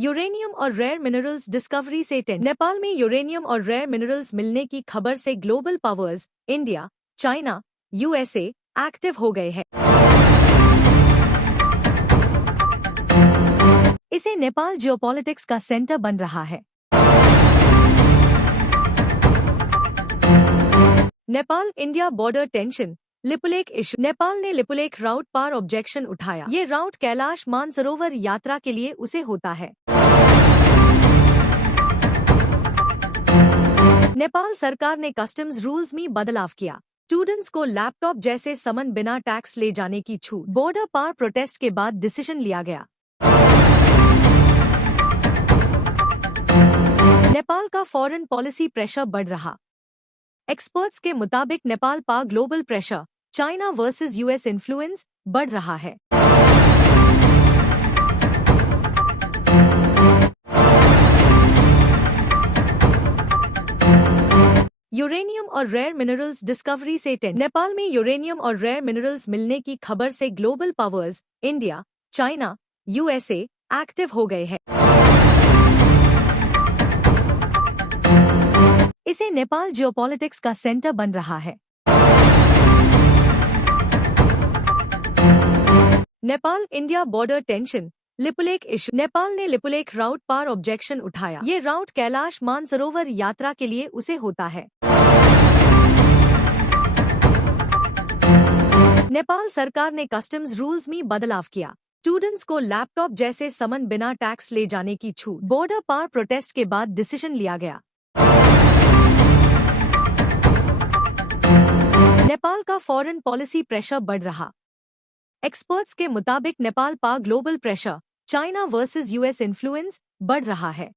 Uranium और rare minerals discovery से 10। नेपाल में यूरेनियम और रेयर मिनरल्स मिलने की खबर से global powers India, China, USA active हो गए हैं। इसे नेपाल जियोपॉलिटिक्स का सेंटर बन रहा है। Nepal India border tension, Lipulekh issue. Nepal ने लिपुलेख राउट पार ऑब्जेक्शन उठाया। ये राउट कैलाश मानसरोवर यात्रा के लिए उसे होता है। नेपाल सरकार ने कस्टम्स रूल्स में बदलाव किया। स्टूडेंट्स को लैपटॉप जैसे सामान बिना टैक्स ले जाने की छूट। बॉर्डर पार प्रोटेस्ट के बाद डिसीजन लिया गया। नेपाल का फॉरेन पॉलिसी प्रेशर बढ़ रहा। एक्सपर्ट्स के मुताबिक नेपाल पर global pressure, China versus US influence बढ़ रहा है। यूरेनियम और रेयर मिनरल्स डिस्कवरी से 10। नेपाल में यूरेनियम और रेयर मिनरल्स मिलने की खबर से global powers India, China, USA active हो गए हैं। इसे नेपाल जियोपॉलिटिक्स का सेंटर बन रहा है। Nepal India border tension, Lipulekh issue. Nepal ने लिपुलेख राउट पार ऑब्जेक्शन उठाया। ये राउट कैलाश मानसरोवर यात्रा के लिए उसे होता है। नेपाल सरकार ने कस्टम्स रूल्स में बदलाव किया। स्टूडेंट्स को लैपटॉप जैसे सामान बिना टैक्स ले जाने की छूट। बॉर्डर पार प्रोटेस्ट के बाद डिसीजन लिया गया। नेपाल का फॉरेन पॉलिसी प्रेशर बढ़ रहा। एक्सपर्ट्स के मुताबिक नेपाल पर global pressure, China versus US influence बढ़ रहा है।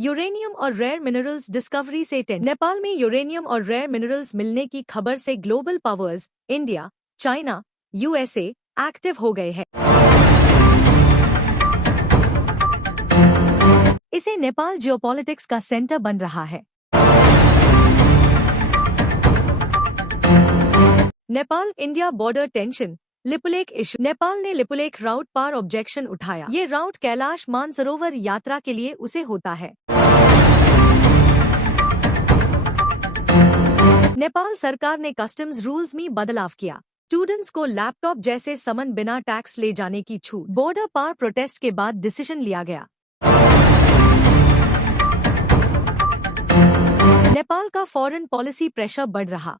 यूरेनियम और रेयर मिनरल्स डिस्कवरी से 10। नेपाल में यूरेनियम और रेयर मिनरल्स मिलने की खबर से global powers India, China, USA active हो गए हैं। इसे नेपाल जियोपॉलिटिक्स का सेंटर बन रहा है। Nepal India border tension, Lipulekh issue. Nepal ने लिपुलेख राउट पार ऑब्जेक्शन उठाया। ये राउट कैलाश मानसरोवर यात्रा के लिए उसे होता है। नेपाल सरकार ने कस्टम्स रूल्स में बदलाव किया। स्टूडेंट्स को लैपटॉप जैसे सामान बिना टैक्स ले जाने की छूट। बॉर्डर पार प्रोटेस्ट के बाद डिसीजन लिया गया। नेपाल का फॉरेन पॉलिसी प्रेशर बढ़ रहा।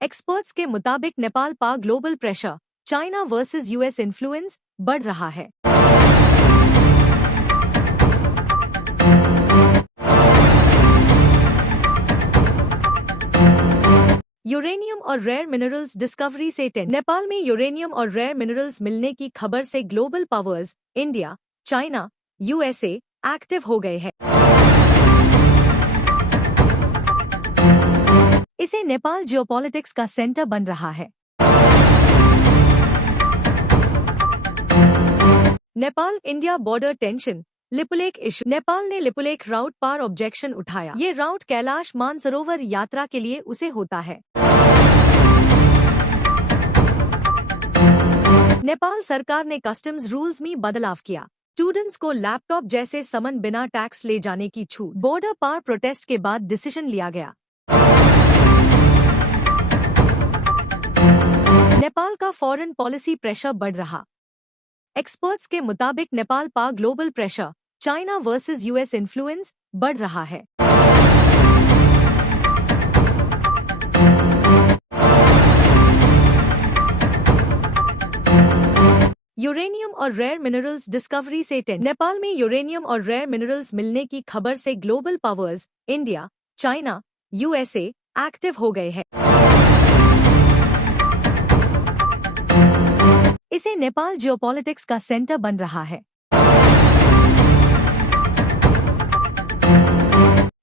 एक्सपर्ट्स के मुताबिक नेपाल पर global pressure, China versus US influence बढ़ रहा है। यूरेनियम और रेयर मिनरल्स डिस्कवरी से 10। नेपाल में यूरेनियम और रेयर मिनरल्स मिलने की खबर से global powers India, China, USA active हो गए हैं। इसे नेपाल जियोपॉलिटिक्स का सेंटर बन रहा है। Nepal India border tension, Lipulekh issue. Nepal ने लिपुलेख राउट पार ऑब्जेक्शन उठाया। ये राउट कैलाश मानसरोवर यात्रा के लिए उसे होता है। नेपाल सरकार ने कस्टम्स रूल्स में बदलाव किया। स्टूडेंट्स को लैपटॉप जैसे सामान बिना टैक्स ले जाने की छूट। बॉर्डर पार प्रोटेस्ट के बाद डिसीजन लिया गया। नेपाल का फॉरेन पॉलिसी प्रेशर बढ़ रहा। एक्सपर्ट्स के मुताबिक नेपाल पर global pressure, China versus US influence बढ़ रहा है। यूरेनियम और रेयर मिनरल्स डिस्कवरी से 10। नेपाल में यूरेनियम और रेयर मिनरल्स मिलने की खबर से global powers India, China, USA active हो गए हैं। इसे नेपाल जियोपॉलिटिक्स का सेंटर बन रहा है।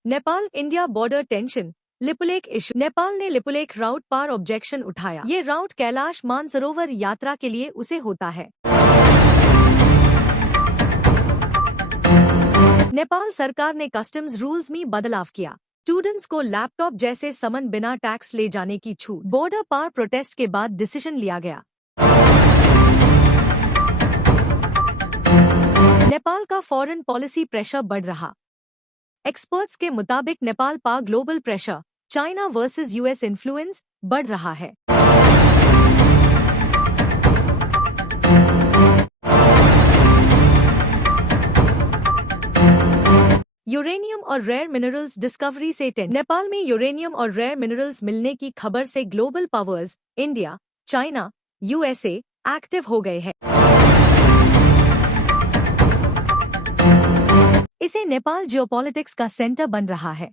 Nepal India border tension, Lipulekh issue. Nepal ने लिपुलेख राउट पार ऑब्जेक्शन उठाया। ये राउट कैलाश मानसरोवर यात्रा के लिए उसे होता है। नेपाल सरकार ने कस्टम्स रूल्स में बदलाव किया। स्टूडेंट्स को लैपटॉप जैसे सामान बिना टैक्स ले जाने की छूट। बॉर्डर पार प्रोटेस्ट के बाद डिसीजन लिया गया। नेपाल का फॉरेन पॉलिसी प्रेशर बढ़ रहा। एक्सपर्ट्स के मुताबिक नेपाल पर global pressure, China versus US influence बढ़ रहा है। यूरेनियम और रेयर मिनरल्स डिस्कवरी से नेपाल में यूरेनियम और रेयर मिनरल्स मिलने की खबर से global powers India, China, USA active हो गए हैं। इसे नेपाल जियोपॉलिटिक्स का सेंटर बन रहा है।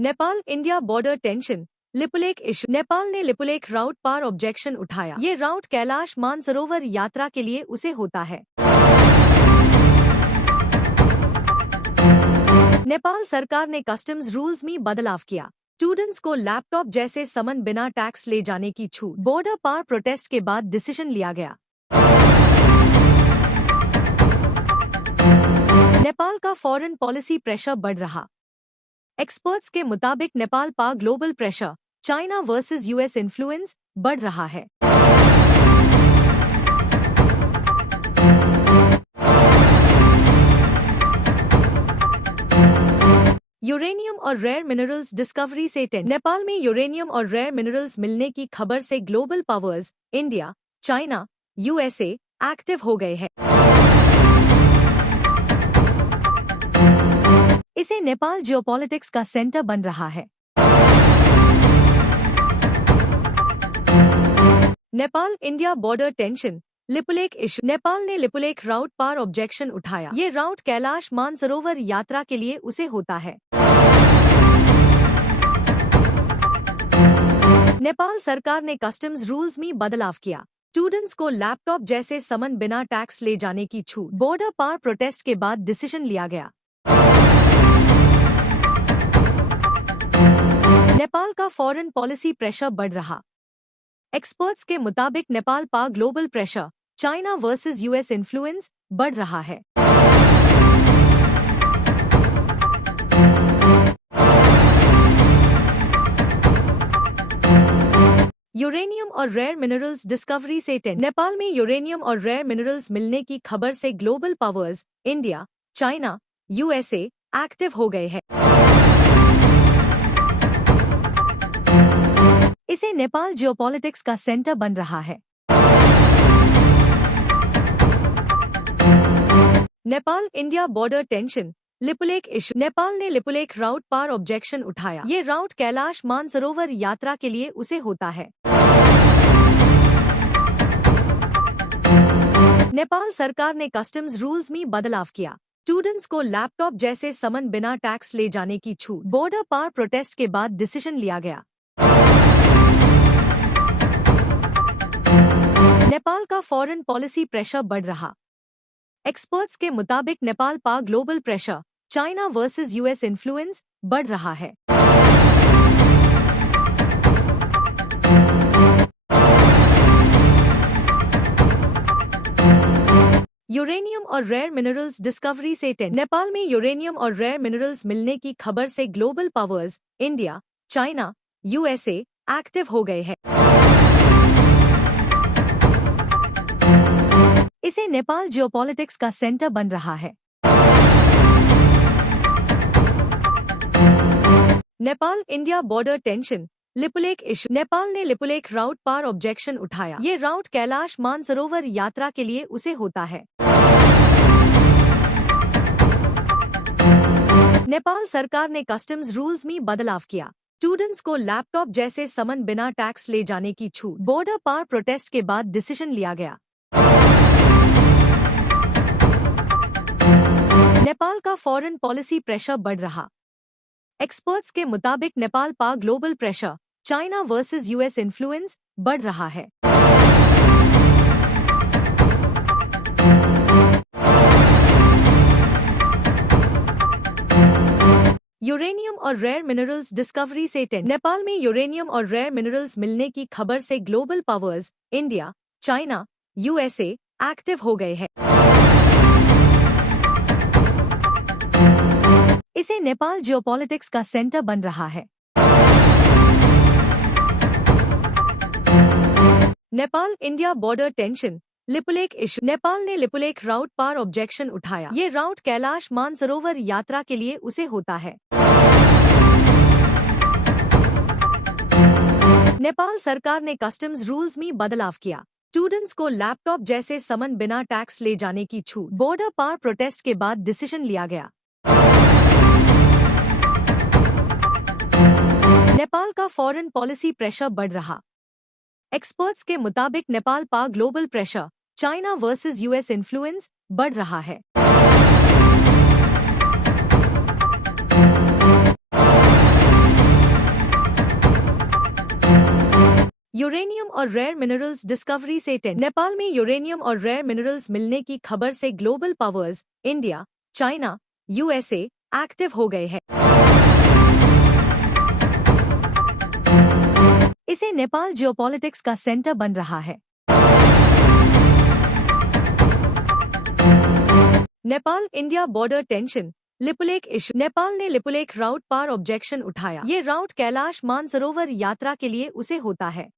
Nepal India border tension, Lipulekh issue. Nepal ने लिपुलेख राउट पर ऑब्जेक्शन उठाया। ये राउट कैलाश मानसरोवर यात्रा के लिए उसे होता है। नेपाल सरकार ने कस्टम्स रूल्स में बदलाव किया। स्टूडेंट्स को लैपटॉप जैसे सामान बिना टैक्स ले जाने की छूट। बॉर्डर पार प्रोटेस्ट के बाद डिसीजन लिया गया। नेपाल का फॉरेन पॉलिसी प्रेशर बढ़ रहा। एक्सपर्ट्स के मुताबिक नेपाल पर global pressure, China versus US influence बढ़ रहा है। यूरेनियम और रेयर मिनरल्स डिस्कवरी से नेपाल में यूरेनियम और रेयर मिनरल्स मिलने की खबर से global powers India, China, USA active हो गए हैं। इसे नेपाल जियोपॉलिटिक्स का सेंटर बन रहा है। Nepal India border tension, Lipulekh issue. Nepal ने लिपुलेख राउट पर ऑब्जेक्शन उठाया। ये राउट कैलाश मानसरोवर यात्रा के लिए उसे होता है। नेपाल सरकार ने कस्टम्स रूल्स में बदलाव किया। स्टूडेंट्स को लैपटॉप जैसे सामान बिना टैक्स ले जाने की छूट। बॉर्डर पार प्रोटेस्ट के बाद डिसीजन लिया गया। नेपाल का फॉरेन पॉलिसी प्रेशर बढ़ रहा। एक्सपर्ट्स के मुताबिक नेपाल पर global pressure, China versus US influence बढ़ रहा है। यूरेनियम और रेयर मिनरल्स डिस्कवरी से नेपाल में यूरेनियम और रेयर मिनरल्स मिलने की खबर से global powers India, China, USA active हो गए हैं। इसे नेपाल जियोपॉलिटिक्स का सेंटर बन रहा है। Nepal India border tension, Lipulekh issue. Nepal ने लिपुलेख राउट पर ऑब्जेक्शन उठाया। ये राउट कैलाश मानसरोवर यात्रा के लिए उसे होता है। नेपाल सरकार ने कस्टम्स रूल्स में बदलाव किया। स्टूडेंट्स को लैपटॉप जैसे सामान बिना टैक्स ले जाने की छूट। बॉर्डर पार प्रोटेस्ट के बाद डिसीजन लिया गया। नेपाल का फॉरेन पॉलिसी प्रेशर बढ़ रहा। एक्सपर्ट्स के मुताबिक नेपाल पर global pressure, China versus US influence बढ़ रहा है। यूरेनियम और रेयर मिनरल्स डिस्कवरी से नेपाल में यूरेनियम और रेयर मिनरल्स मिलने की खबर से global powers India, China, USA active हो गए हैं। इसे नेपाल जियोपॉलिटिक्स का सेंटर बन रहा है। Nepal India border tension, Lipulekh issue. Nepal ने लिपुलेख राउट पर ऑब्जेक्शन उठाया। ये राउट कैलाश मानसरोवर यात्रा के लिए उसे होता है। नेपाल सरकार ने कस्टम्स रूल्स में बदलाव किया। स्टूडेंट्स को लैपटॉप जैसे सामान बिना टैक्स ले जाने की छूट। बॉर्डर पार प्रोटेस्ट के बाद डिसीजन लिया गया। नेपाल का फॉरेन पॉलिसी प्रेशर बढ़ रहा। एक्सपर्ट्स के मुताबिक नेपाल पर global pressure, China versus US influence बढ़ रहा है। यूरेनियम और रेयर मिनरल्स डिस्कवरी से नेपाल में यूरेनियम और रेयर मिनरल्स मिलने की खबर से global powers India, China, USA active हो गए हैं। नेपाल जियोपॉलिटिक्स का सेंटर बन रहा है। Nepal India border tension, Lipulekh issue. Nepal ने लिपुलेख राउट पार ऑब्जेक्शन उठाया। ये राउट कैलाश मानसरोवर यात्रा के लिए उसे होता है। नेपाल सरकार ने कस्टम्स रूल्स में बदलाव किया। स्टूडेंट्स को लैपटॉप जैसे सामान बिना टैक्स ले जाने की छूट। बॉर्डर पार प्रोटेस्ट के बाद डिसीजन लिया गया। नेपाल का फॉरेन पॉलिसी प्रेशर बढ़ रहा। एक्सपर्ट्स के मुताबिक नेपाल पर global pressure, China versus US influence बढ़ रहा है। यूरेनियम और रेयर मिनरल्स डिस्कवरी से नेपाल में यूरेनियम और रेयर मिनरल्स मिलने की खबर से global powers India, China, USA active हो गए हैं। इसे नेपाल जियोपॉलिटिक्स का सेंटर बन रहा है। Nepal India border tension, Lipulekh issue. Nepal ने लिपुलेख राउट पार ऑब्जेक्शन उठाया। ये राउट कैलाश मानसरोवर यात्रा के लिए उसे होता है।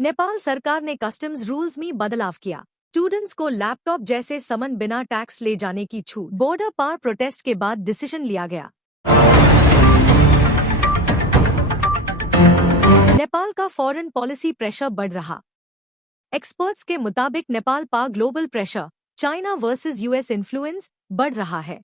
नेपाल सरकार ने कस्टम्स रूल्स में बदलाव किया। स्टूडेंट्स को लैपटॉप जैसे सामान बिना टैक्स ले जाने की छूट। बॉर्डर पार प्रोटेस्ट के बाद डिसीजन लिया गया। नेपाल का फॉरेन पॉलिसी प्रेशर बढ़ रहा। एक्सपर्ट्स के मुताबिक नेपाल पर global pressure, China versus US influence बढ़ रहा है।